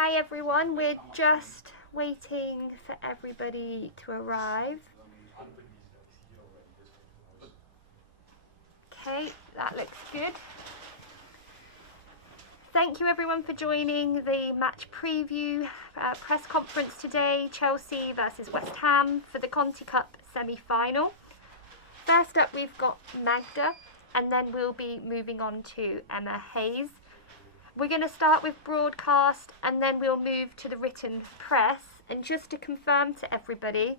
Hi everyone, we're just waiting for everybody to arrive. Okay, that looks good. Thank you everyone for joining the match preview press conference today, Chelsea versus West Ham for the Conti Cup semi-final. First up we've got Magda, and then we'll be moving on to Emma Hayes. We're going to start with broadcast and then we'll move to the written press. And just to confirm to everybody,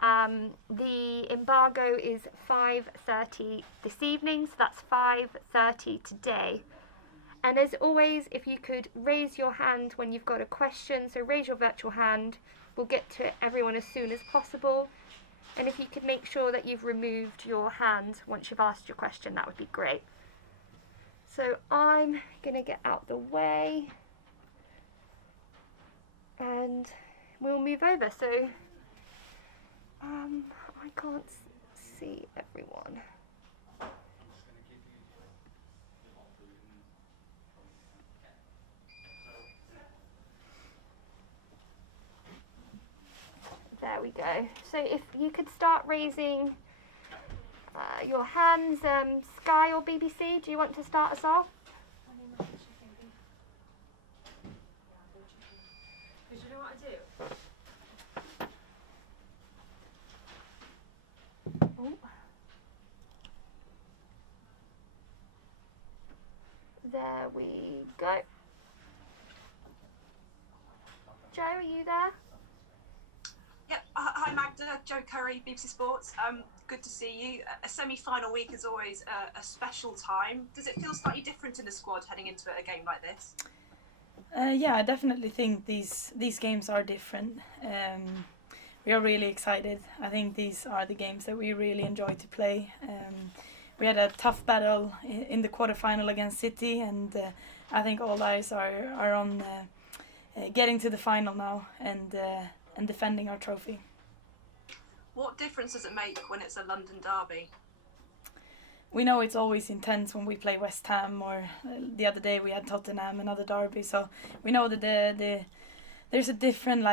the embargo is 5:30 this evening, so that's 5:30 today. And as always, if you could raise your hand when you've got a question, so raise your virtual hand, we'll get to everyone as soon as possible. And if you could make sure that you've removed your hand once you've asked your question, that would be great. So I'm going to get out the way and we'll move over. So I can't see everyone. There we go. So if you could start raising your hands, Sky or BBC, do you want to start us off? Because you know what I do? Oh. There we go. Joe, are you there? Yep. Hi Magda, Joe Curry, BBC Sports. Good to see you. A semi-final week is always a special time. Does it feel slightly different in the squad heading into a game like this? Yeah, I definitely think these games are different. We are really excited. I think these are the games that we really enjoy to play. We had a tough battle in the quarterfinal against City, and I think all eyes are on getting to the final now and defending our trophy. What difference does it make when it's a London derby? We know it's always intense when we play West Ham, or the other day we had Tottenham, another derby. So we know that there's a different,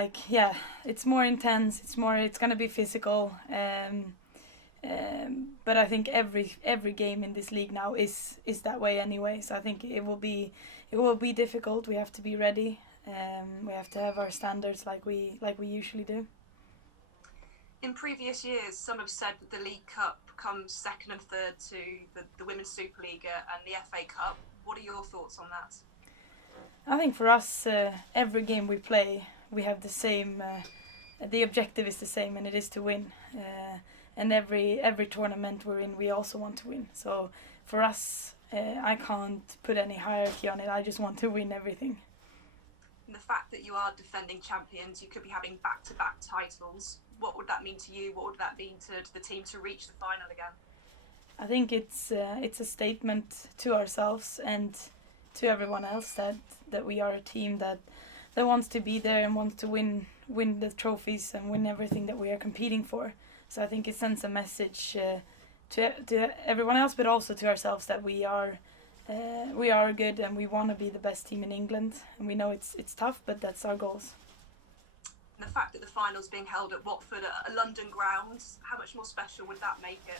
it's more intense. It's gonna be physical. But I think every game in this league now is that way anyway. So I think it will be difficult. We have to be ready. We have to have our standards like we usually do. In previous years, some have said that the League Cup comes second and third to the Women's Superliga and the FA Cup. What are your thoughts on that? I think for us, every game we play, we have the same. The objective is the same, and it is to win. And every tournament we're in, we also want to win. So for us, I can't put any hierarchy on it. I just want to win everything. And the fact that you are defending champions, you could be having back-to-back titles. What would that mean to you? What would that mean to the team to reach the final again? I think it's a statement to ourselves and to everyone else that we are a team that wants to be there and wants to win the trophies and win everything that we are competing for. So I think it sends a message to everyone else, but also to ourselves that we are good and we want to be the best team in England. And we know it's tough, but that's our goals. And the fact that the final's being held at Watford, a London ground, how much more special would that make it?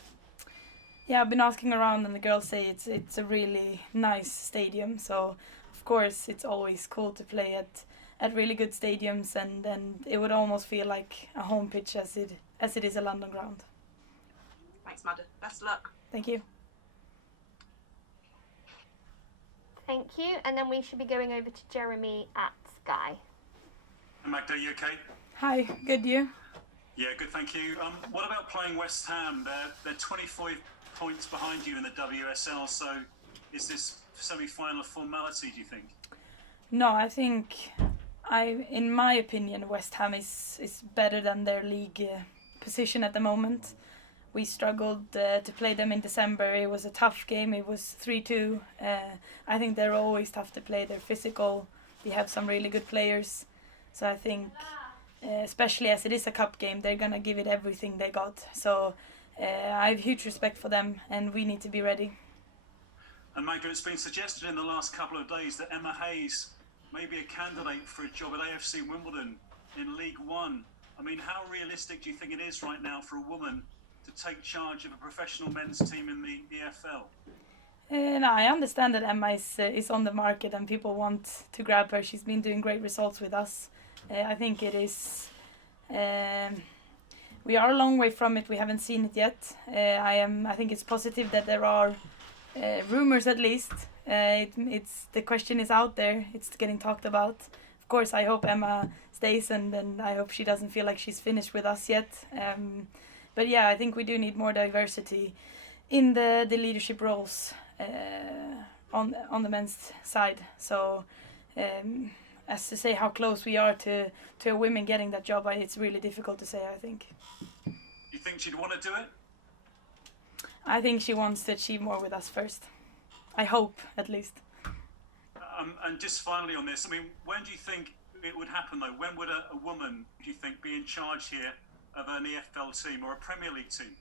Yeah, I've been asking around and the girls say it's a really nice stadium. So of course it's always cool to play at really good stadiums, and it would almost feel like a home pitch as it is a London ground. Thanks, Magda. Best of luck. Thank you. Thank you. And then we should be going over to Jeremy at Sky. Magda, are you okay? Hi, good, you? Yeah, good, thank you. What about playing West Ham? They're 25 points behind you in the WSL, so is this semi-final a formality, do you think? No, I think, in my opinion, West Ham is better than their league position at the moment. We struggled to play them in December. It was a tough game. It was 3-2. I think they're always tough to play. They're physical. They have some really good players. So I think, especially as it is a cup game, they're going to give it everything they got. So I have huge respect for them, and we need to be ready. And Magda, it's been suggested in the last couple of days that Emma Hayes maybe a candidate for a job at AFC Wimbledon in League One. I mean, how realistic do you think it is right now for a woman to take charge of a professional men's team in the EFL? No, I understand that Emma is on the market and people want to grab her. She's been doing great results with us. I think it is. We are a long way from it. We haven't seen it yet. I think it's positive that there are rumors at least. It's the question is out there. It's getting talked about. Of course, I hope Emma stays and I hope she doesn't feel like she's finished with us yet. But yeah, I think we do need more diversity in the leadership roles on the men's side. So as to say how close we are to a women getting that job, it's really difficult to say, I think. You think she'd want to do it? I think she wants to achieve more with us first. I hope, at least. And just finally on this, I mean, when do you think it would happen though? When would a woman, do you think, be in charge here of an EFL team or a Premier League team?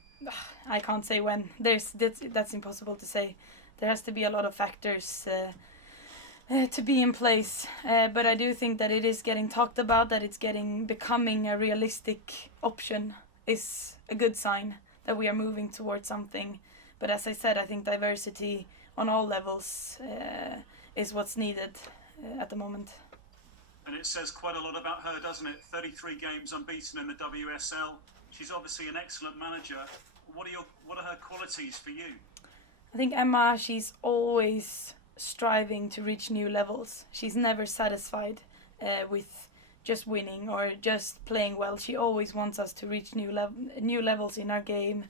I can't say when. That's impossible to say. There has to be a lot of factors to be in place. But I do think that it is getting talked about, that it's becoming a realistic option is a good sign that we are moving towards something. But as I said, I think diversity on all levels is what's needed at the moment. And it says quite a lot about her, doesn't it? 33 games unbeaten in the WSL. She's obviously an excellent manager. What are her qualities for you? I think Emma, she's always striving to reach new levels. She's never satisfied with just winning or just playing well. She always wants us to reach new levels in our game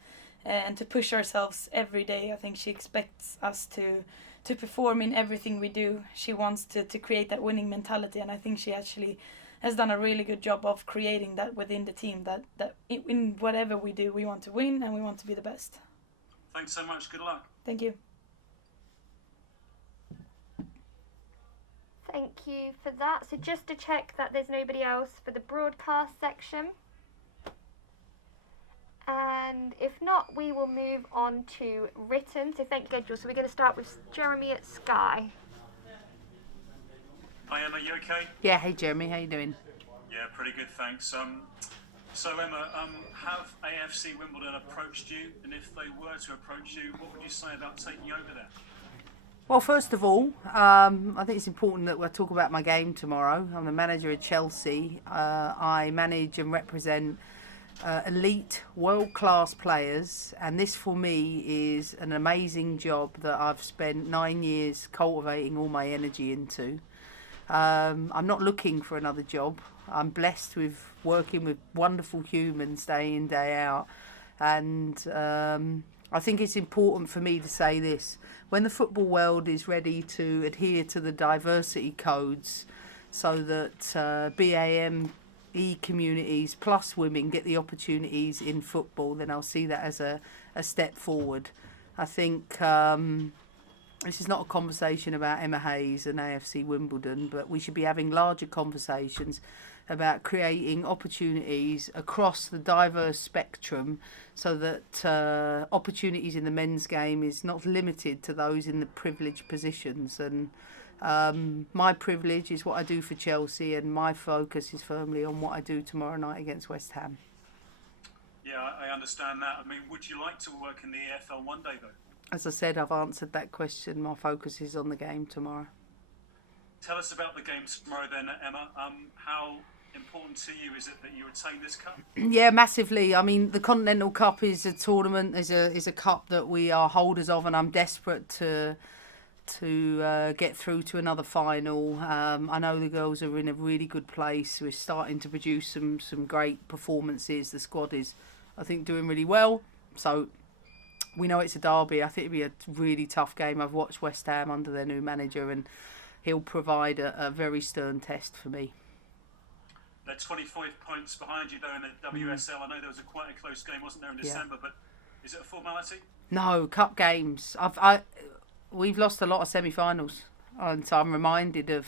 and to push ourselves every day. I think she expects us to perform in everything we do. She wants to create that winning mentality, and I think she actually has done a really good job of creating that within the team, that in whatever we do, we want to win and we want to be the best. Thanks so much. Good luck. Thank you. Thank you for that. So just to check that there's nobody else for the broadcast section. And if not, we will move on to written. So thank you, Edgel. So we're going to start with Jeremy at Sky. Hi Emma, you okay? Yeah, hey Jeremy, how you doing? Yeah, pretty good, thanks. So Emma, have AFC Wimbledon approached you? And if they were to approach you, what would you say about taking over there? Well, first of all, I think it's important that we'll talk about my game tomorrow. I'm the manager at Chelsea. I manage and represent elite, world-class players, and this for me is an amazing job that I've spent 9 years cultivating all my energy into. I'm not looking for another job. I'm blessed with working with wonderful humans day in, day out, and I think it's important for me to say this. When the football world is ready to adhere to the diversity codes so that BAME communities plus women get the opportunities in football, then I'll see that as a step forward. I think this is not a conversation about Emma Hayes and AFC Wimbledon, but we should be having larger conversations about creating opportunities across the diverse spectrum so that opportunities in the men's game is not limited to those in the privileged positions. And my privilege is what I do for Chelsea, and my focus is firmly on what I do tomorrow night against West Ham. Yeah, I understand that. I mean, would you like to work in the EFL one day though? As I said, I've answered that question. My focus is on the game tomorrow. Tell us about the game tomorrow then, Emma. How important to you is it that you retain this cup? Yeah, massively. I mean, the Continental Cup is a tournament, is a cup that we are holders of, and I'm desperate to get through to another final. I know the girls are in a really good place. We're starting to produce some great performances. The squad is, I think, doing really well. So we know it's a derby. I think it'll be a really tough game. I've watched West Ham under their new manager, and he'll provide a very stern test for me. They're 25 points behind you though in the WSL. I know there was quite a close game, wasn't there, in December, but is it a formality? No, cup games. We've lost a lot of semi-finals, and so I'm reminded of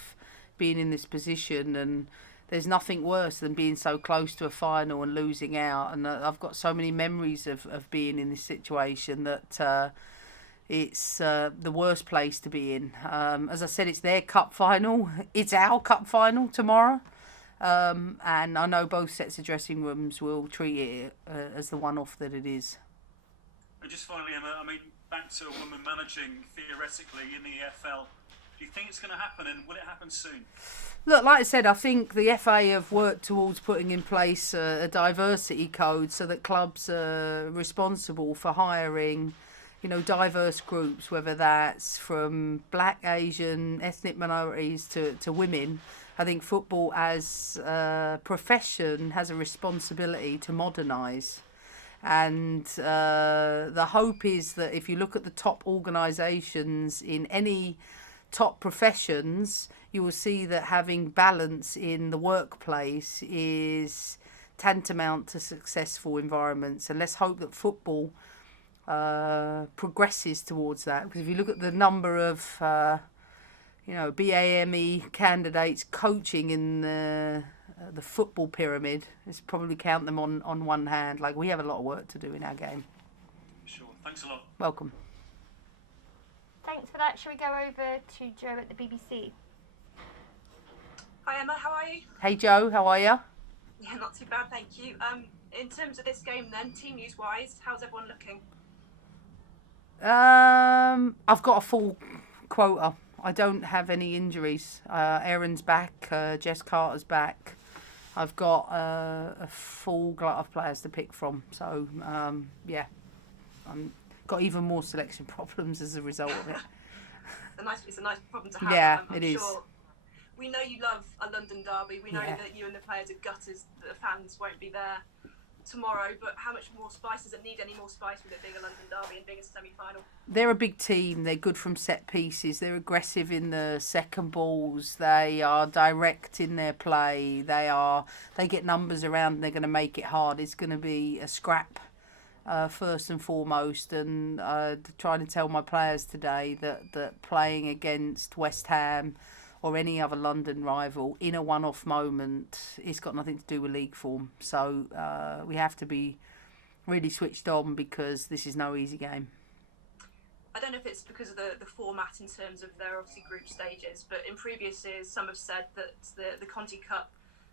being in this position, and there's nothing worse than being so close to a final and losing out. And I've got so many memories of being in this situation that it's the worst place to be in. As I said, it's their cup final. It's our cup final tomorrow. And I know both sets of dressing rooms will treat it as the one-off that it is. And just finally, Emma, I mean, back to a woman managing theoretically in the EFL. Do you think it's going to happen, and will it happen soon? Look, like I said, I think the FA have worked towards putting in place a diversity code so that clubs are responsible for hiring, diverse groups, whether that's from black, Asian, ethnic minorities to women. I think football as a profession has a responsibility to modernise. And the hope is that if you look at the top organisations in any top professions, you will see that having balance in the workplace is tantamount to successful environments. And let's hope that football progresses towards that. Because if you look at the number of BAME candidates coaching in the football pyramid, it's probably count them on one hand. Like, we have a lot of work to do in our game. Sure. Thanks a lot. Welcome. Thanks for that. Shall we go over to Joe at the BBC? Hi Emma, how are you? Hey Joe, how are you? Yeah, not too bad, thank you. In terms of this game then, team news wise, how's everyone looking? I've got a full quota. I don't have any injuries. Aaron's back, Jess Carter's back. I've got a full glut of players to pick from. So, yeah, I've got even more selection problems as a result of it. It's a nice problem to have. Yeah, I'm it is. Sure. We know you love a London derby. We know Yeah. that you and the players are gutters that the fans won't be there tomorrow. But how much more spice does it need? Any more spice with it being a London derby and being a semi-final? They're a big team. They're good from set pieces. They're aggressive in the second balls. They are direct in their play. They get numbers around and they're going to make it hard. It's going to be a scrap first and foremost. And trying to tell my players today that playing against West Ham or any other London rival in a one-off moment, it's got nothing to do with league form. So we have to be really switched on because this is no easy game. I don't know if it's because of the format in terms of their obviously group stages, but in previous years some have said that the Conti Cup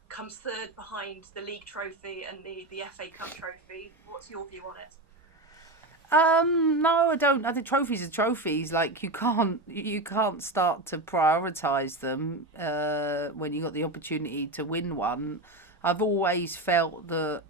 comes third behind the league trophy and the FA Cup trophy. What's your view on it? No, I don't. I think trophies are trophies. Like, you can't start to prioritise them when you got the opportunity to win one. I've always felt that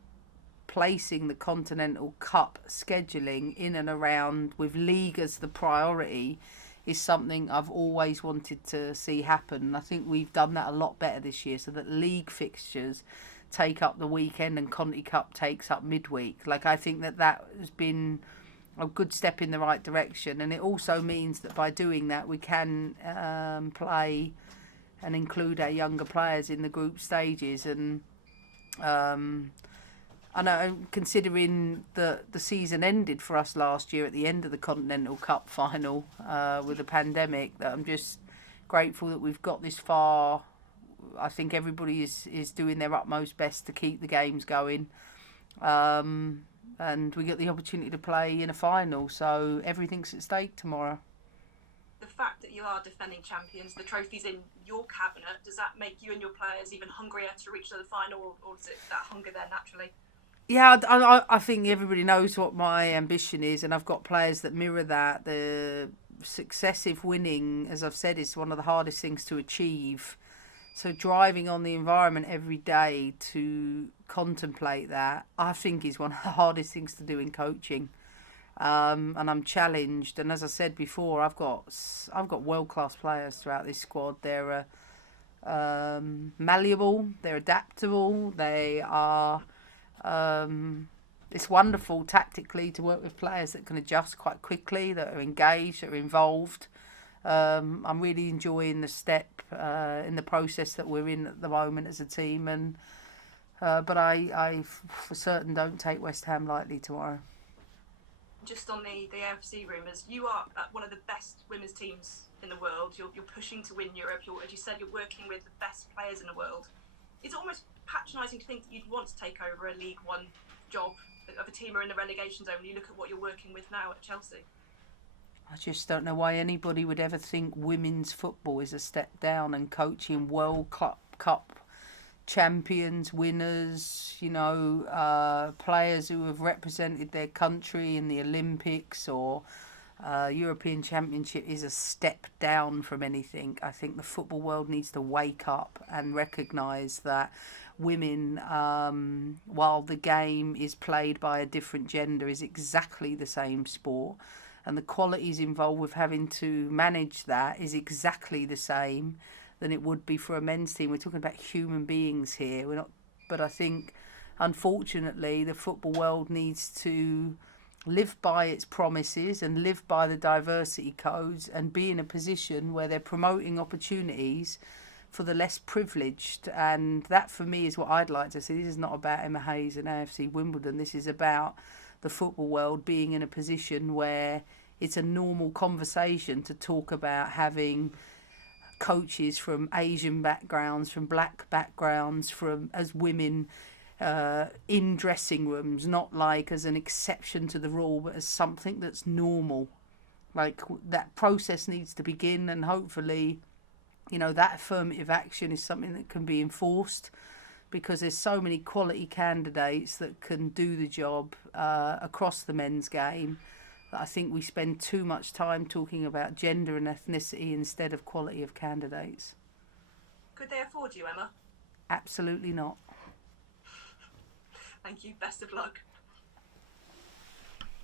placing the Continental Cup scheduling in and around with league as the priority is something I've always wanted to see happen. And I think we've done that a lot better this year, so that league fixtures take up the weekend and Conti Cup takes up midweek. Like, I think that has been a good step in the right direction, and it also means that by doing that we can play and include our younger players in the group stages. And I know, considering the season ended for us last year at the end of the Continental Cup final with the pandemic, that I'm just grateful that we've got this far. I think everybody is doing their utmost best to keep the games going. And we get the opportunity to play in a final, so everything's at stake tomorrow. The fact that you are defending champions, the trophy's in your cabinet, does that make you and your players even hungrier to reach the final, or is it that hunger there naturally? Yeah, I think everybody knows what my ambition is, and I've got players that mirror that. The successive winning, as I've said, is one of the hardest things to achieve. So driving on the environment every day to contemplate that, I think, is one of the hardest things to do in coaching. And I'm challenged. And as I said before, I've got world-class players throughout this squad. They're malleable, they're adaptable, they are. It's wonderful tactically to work with players that can adjust quite quickly, that are engaged, that are involved. I'm really enjoying the step in the process that we're in at the moment as a team, and but I for certain don't take West Ham lightly tomorrow. Just on the AFC rumours, you are one of the best women's teams in the world. You're pushing to win Europe. As you said, you're working with the best players in the world. It's almost patronising to think that you'd want to take over a League One job of a team who are in the relegation zone when you look at what you're working with now at Chelsea. I just don't know why anybody would ever think women's football is a step down, and coaching World Cup champions, winners, players who have represented their country in the Olympics or European Championship is a step down from anything. I think the football world needs to wake up and recognise that women, while the game is played by a different gender, is exactly the same sport, and the qualities involved with having to manage that is exactly the same than it would be for a men's team. We're talking about human beings here. We're not, but I think, unfortunately, the football world needs to live by its promises and live by the diversity codes and be in a position where they're promoting opportunities for the less privileged. And that, for me, is what I'd like to see. This is not about Emma Hayes and AFC Wimbledon. This is about the football world being in a position where it's a normal conversation to talk about having coaches from Asian backgrounds, from black backgrounds, from as women in dressing rooms, not like as an exception to the rule, but as something that's normal. Like, that process needs to begin, and hopefully, that affirmative action is something that can be enforced, because there's so many quality candidates that can do the job across the men's game. I think we spend too much time talking about gender and ethnicity instead of quality of candidates. Could they afford you, Emma? Absolutely not. Thank you. Best of luck.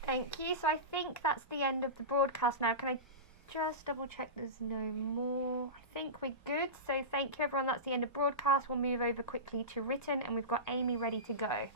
Thank you. So I think that's the end of the broadcast now. Can I just double check there's no more? I think we're good. So thank you, everyone. That's the end of broadcast. We'll move over quickly to written, and we've got Amy ready to go.